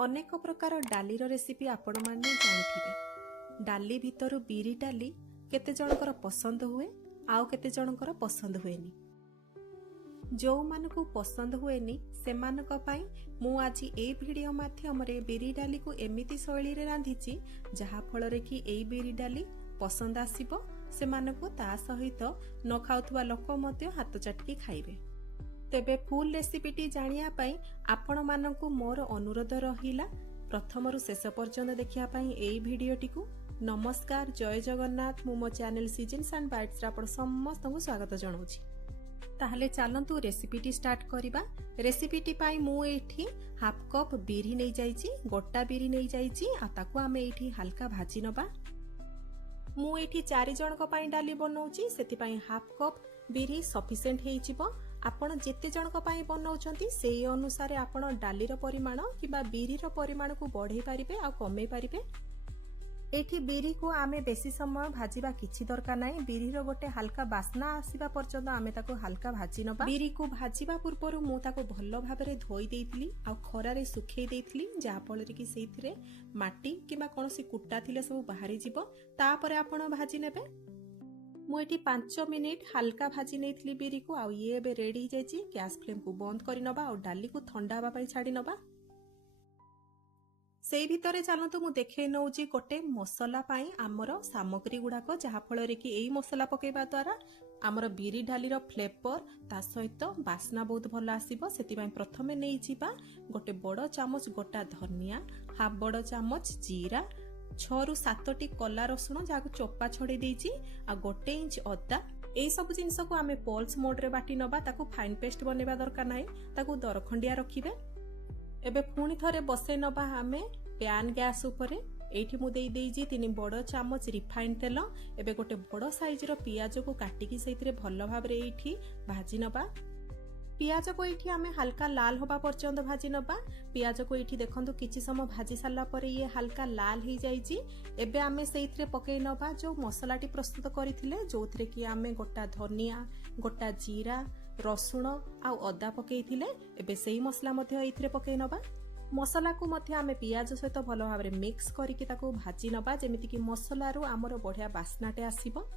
अनेक प्रकार डालीर रेसिपी आपण माने जानिथिबे। डाली भितरु बिरी डाली केते जनकर पसंद हुए आउ केते जनकर पसंद हुएनी। जो मानकु पसंद हुएनी से मानक पई मु आज ए वीडियो माध्यम रे बिरी डाली को एमिति शैली रे रांधिची जहा फल रे कि ए बिरी डाली पसंद आसीबो से मानकु ता सहित न खाउथवा लोक मध्य हाथ चटकी खाइबे। तेबे फुल रेसिपीटी जानिया पई आपण मानकु मोर अनुरोध रहिला प्रथमरु शेष पर्यंत देखिया पई एई भिडियोटी को। नमस्कार, जय जगन्नाथ। मु मो चैनल सीजन्स एंड बाइट्स आपण समस्तଙ୍କୁ स्वागत जणाउछि। ताहले चलंतु रेसिपीटी स्टार्ट करिबा। रेसिपीटी पई मु एठी हाफ कप बिरी नै जाईची, गोटा बिरी नै जाईची आ ताकू आमे एठी हल्का भाजी नबा। मु एठी 4 जनक पई डाली बनौची, सेति पई हाफ कप बिरी सफिशिएंट हेइचिबो। आपण जेते जनक पई बनौचंती सेही अनुसार आपण डालीर परिमाण किबा बिरीर परिमाण को बढ़ाई पारिबे आ कमै पारिबे। एठी बिरी को आमे बेसी समय भाजीबा किछि दरकार नाही। बिरीर गोटे हल्का बास्ना आसीबा पर्यंत आमे ताको हल्का भाजी नबा। बिरी को भाजीबा पूर्वरु मु ताको भल्लो भाबरे धोई देइथिली आ खरा रे सुखै देइथिली, जा फल रे कि सेइथिरे माटी किबा कोनोसी कुट्टा थिले सब बाहरी जिवो। तापरे आपण भाजी नेबे। मु एठी 5 मिनिट हल्का भाजी नेइथिली बिरी को। आ ये बे रेडी हो जाइछि। गैस फ्लेम को बंद करि नबा और डाली को ठंडा हबा पई छाडी नबा। सेई भितरे चलंतु मु देखै नउची गोटे मसला पई हमर सामग्री गुडाको, जहा फल रे कि एई मसला पकेबा द्वारा हमर बिरी डालीर फ्लेवर ता सहित बास्ना बहुत भल आसीबो। सेति पई प्रथमे नेइ जिबा गोटे बड़ चामच गोटा धनिया, हाफ बड़ चामच जीरा, 6 रु 7टी कला रसुण जाको चोपा छडे देइची आ 1 इंच अदा। एई सब जिंस को आमे पल्स मोड रे बाटी नबा। ताको फाइन पेस्ट बनेबा दरकार नाही, ताको दरखंडिया रखिबे। एबे पुणी थरे बसे नबा आमे पैन गैस उपरे। एठी मु देई देइजी 3 बड़ चामच रिफाइन तेल। एबे गोटे बड़ साइज रो पियाज को काटिकी सेइथिरे भल्लो भाबरे एठी भाजी नबा। पियाज को एठी आमे हल्का लाल होबा पर्यंत भाजी नबा। पियाज को एठी देखंतु किछि समय भाजी साला परे ये हल्का लाल हे जाईची। एबे आमे सेइथिरे पकेइ नबा जो मसलाटी प्रस्तुत करिथिले, जोथिरे कि आमे गोटा धनिया, गोटा जीरा, रसुण आ अदा पकेइथिले। एबे सेही मसला मध्ये एथिरे पकेइ नबा। मसला को मध्ये आमे पियाज सहित भलो भाबरे मिक्स करिकि ताको भाजी नबा, जेमिति कि मसला रो हमर बढ़िया बास्नाटे आसीबो।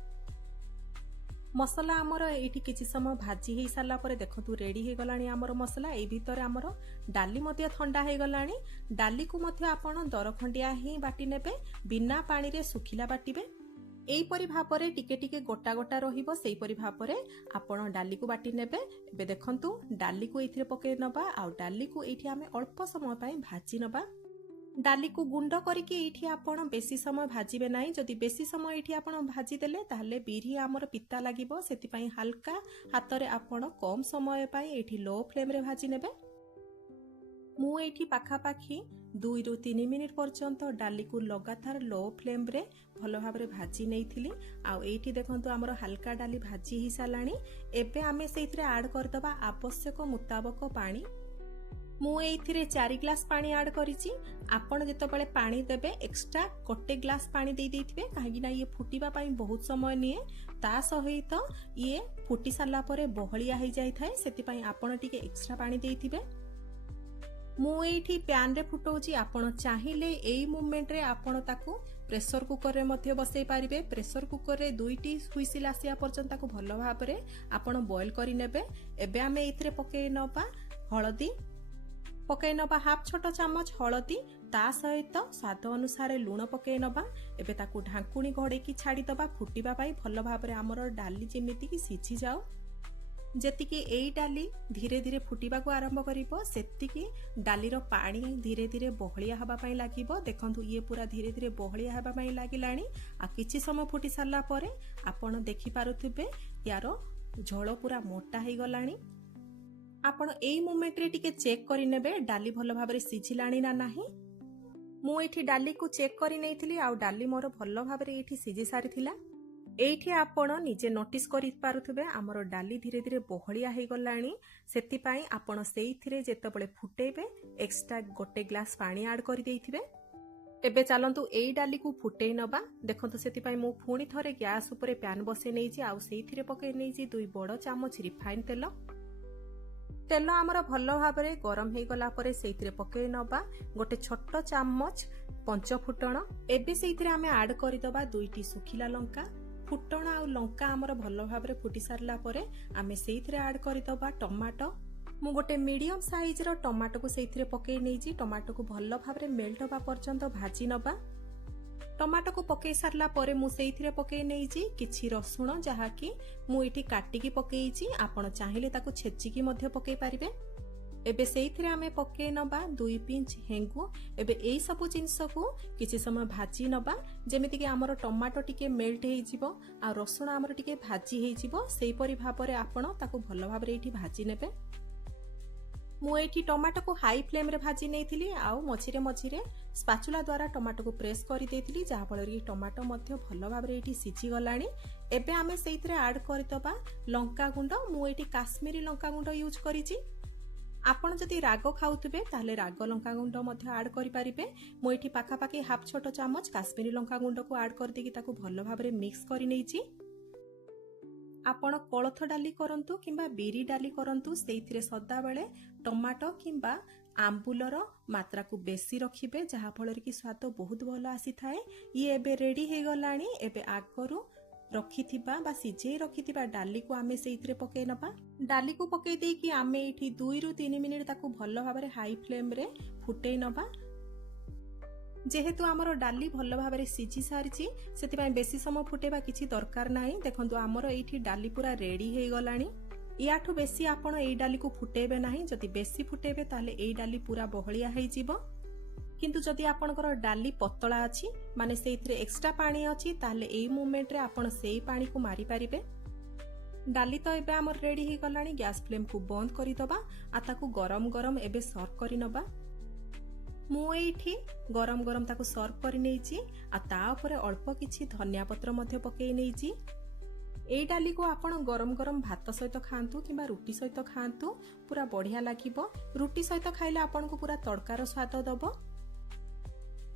मसला आमर एठी किछि समय भाजी हे साला परे देखंतु रेडी हे गलानी आमर मसला। ए भितरे आमर डाली मध्ये ठंडा हे गलानी। डाली को मध्ये आपण दरखंडिया ही बाटी नेबे, बिना पानी रे सुखिला बाटीबे। एई परि भाबरे टिके टिके गोटा गोटा रहिबो, सेई परि भाबरे आपण डाली को बाटी नेबे। एबे देखंतु डाली को एथिरे पके नबा आ डाली को एठी आमे अल्प समय पई भाजी नबा। डाली को गुंड करिकि एठी आपण बेसी समय भाजीबे नाही। जदि बेसी समय एठी आपण भाजी देले ताहले बिरी हमर पिता लागिबो। सेति पई हल्का हातरे आपण कम समय पई एठी लो फ्लेम रे भाजी नेबे। मु एठी पाखा पाखी 2 रु 3 मिनिट पर्यंत डाली को लगातार लो फ्लेम रे भलो भाबरे भाजी नेइथिली। आ एठी देखंतु हमर हल्का डाली भाजी हि सालानी। एबे आमे सेइथरे ऐड करदबा आवश्यक मुताबक पानी। मु एथिरे 4 ग्लास पानी ऐड करिछि। आपण जेतबेले पानी देबे एक्स्ट्रा 1 ग्लास पानी देई देथिबे, काहेकि ना ये फुटिबा पई बहुत समय निये। ता सहित ये फुटी साला परे बहलिया हे जाई थाए, सेति पई आपण टिके एक्स्ट्रा पानी देइथिबे। मु एठी पैन रे फुटौची। आपण चाहिले एई मूवमेंट रे आपण ताकू प्रेशर कुकर रे मध्ये बसई पारिबे। प्रेशर कुकर रे 2टी हुइसिल आसिया पर्यंत ताकू भलो भाबरे आपण बॉईल करि नेबे। एबे आमे एथिरे पकेइ नबा हळदी, पकेइ नबा हाफ छोट चामच हळदी, ता सहित स्वाद अनुसार लूण पकेइ नबा। एबे ताकू ढांकुणी घोड़े की छाड़ी दबा फुटिबा पाई भलो भाबरे हमर डाली जेमिति कि सिझी जाओ। जेतिकी एई डाली धीरे धीरे फुटिबा को आरंभ करिवो, सेतिकी डालीर पानी धीरे धीरे बहलिया हबा पई लागिवो। देखंतु ये पूरा धीरे धीरे बहलिया हबा पई लागिलानी। आ किछि समय फुटी सारला परे आपण देखि पारुथिबे यारो झोଳ पूरा मोटा हे गलानी। आपण एई मोमेंट रे टिके चेक करि नेबे डाली भलो भाबरे सिझिलानी ना नाही। मु एठी डाली को चेक करि नेइथिली आ डाली मोर भलो भाबरे एठी सिझी सारिथिला। एठी आपण निजे नोटिस करि पारुथिबे हमर डाली धीरे धीरे बहलिया हे गलानी। सेति पई आपण सेइथिरे जेतबेले फुटेबे एक्स्ट्रा 1 ग्लास पानी ऐड करि देइथिबे। एबे चलंतु एई डाली को फुटेई नबा। देखंतु सेति पई मु पुणी थरे गैस उपरे पैन बसे नेइछि आ सेइथिरे पके नेइछि 2 बड़ चामच रिफाइन तेल। तेल आमर भल भाव गरम हो गला परे सेइथिरे पकई नबा गोटे छोट चामच पंच फुटण एबे सेइथिरे आमे ऐड करदबा 2टी सुखिला लंका फुटण आ लंका आमर भल भाव फुटी सारला परे आमे सेइथिरे ऐड करदबा टमाटो मु गोटे मीडियम साइज रो टमाटो को सेइथिरे पकई नेजी टमाटो को भल भाव मेल्ट होबा पर्यंत भाजी नबा टमाटो को पकई सारला परे मु सेइथिरे पकई नेजी किछि रसुण जहाकी मु इठी काटिकी पकईची आपण चाहिले ताकू छेचिकी मध्य पकई पारिबे एबे सेइथिरे आमे पकई नबा 2 पिंच हेंगु एबे एई सब जिंस को किछि समय भाजी नबा जेमिति कि हमर टमाटो टिके मेल्ट हेइ जिवो आ रसुण हमर टिके भाजी हेइ जिवो सेही परि भाबरे आपण ताकू भलो भाबरे इठी भाजी नेबे मु एठी टमाटो को हाई फ्लेम रे भाजी नेथिली आउ मझिरे मझिरे स्पाचुला द्वारा टमाटो को प्रेस करि देथिली जहा फल रे टमाटो मध्य भलो भाबरे एठी सिझी गलानी एबे आमे सेइथिरे ऐड करतबा लंका गुंड मु एठी काश्मीरी लंका गुंड यूज करिछि आपण जदि राग खाउतबे ताले राग लंका गुंड मध्य ऐड करि परिबे मु एठी पाखा पाखी हाफ छोट चामच काश्मीरी लंका गुंड को ऐड कर देकी ताको भलो भाबरे मिक्स करि नेछि आपण कोलथ डाली करंतु किंबा बिरी डाली करंतु सेइथिरे सदा बेले टमाटो किंबा आंबुलर मात्रा को बेसी रखिबे जहा फल रे कि स्वाद बहुत भलो आसी थाए ये एबे रेडी हे गलानी एबे आगरु रखिथिबा बा सिझे रखिथिबा डाली को आमे सेइथिरे पकई नबा डाली को पकई देई कि आमे एठी 2 रु 3 मिनिट ताको भलो भाबरे हाई फ्लेम रे फुटई नबा जेहेतु आमर डाली भल भाव सिझी सारी से बेसी समय फुटेबा किसी दरकार नाही देखंतु आमर एठी डाली पूरा रेडी हे गलानी याठू बेसी आपण एई डाली को फुटेबे नाही जदि बेसी फुटेबे ताले एई डाली पूरा बहलिया हे जिवो किंतु जदि आपनकर डाली पतला अछि माने सेइथिरे एक्स्ट्रा पानी अछि ताले एई मोमेंट रे आपण सेई पानी को मारी पारिबे डाली तो एबे आमर रेडी हे गलानी गैस फ्लेम को बंद करि दबा आ ताकू गरम गरम एबे सर्व करि नबा मु एठी गरम गरम ताकू सर्व करि नेछि आ ता ऊपर अल्प किछि धनिया पत्र मध्य पकई नेछि एई डाली को आपण गरम गरम भात सहित खांतु किंबा रुटी सहित खांतु पूरा बढ़िया लागिबो रुटी सहित खाइले आपण को पूरा तड़कार स्वाद दबो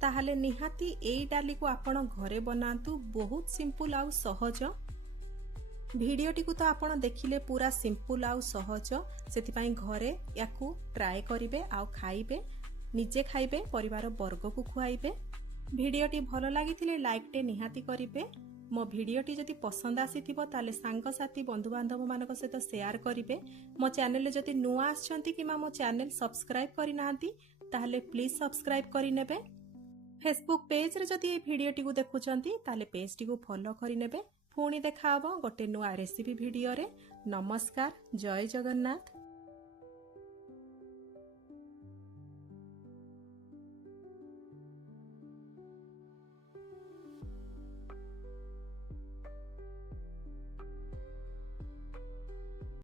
ताहाले निहाती एई डाली को आपण घरे बनांतु बहुत सिंपल आउ सहज भिडियोटी को तो आपण देखिले पूरा सिंपल आउ सहज सेति पई घरे याकू ट्राई करिवे आउ खाइबे निजे खाइबे परिवार वर्ग को खुआइबे भिडियोटी भलो लागिथिले लाइक टे निहाती करिवे मो भिडियोटी जदि पसंद आसीथिबो ताले सांग साथी बंधु बांधव मानक सहित शेयर करिवे मो चैनल जदि नुआ आछंती किमा मो चैनल सब्सक्राइब करि नाहंती ताले प्लीज सब्सक्राइब करि नेबे फेसबुक पेज रे जदि ए भिडियोटी को देखुचंती ताले पेज टी को फॉलो करि नेबे पुणी देखा हबो गोटे नुआ रेसिपी भिडियो रे नमस्कार जय जगन्नाथ।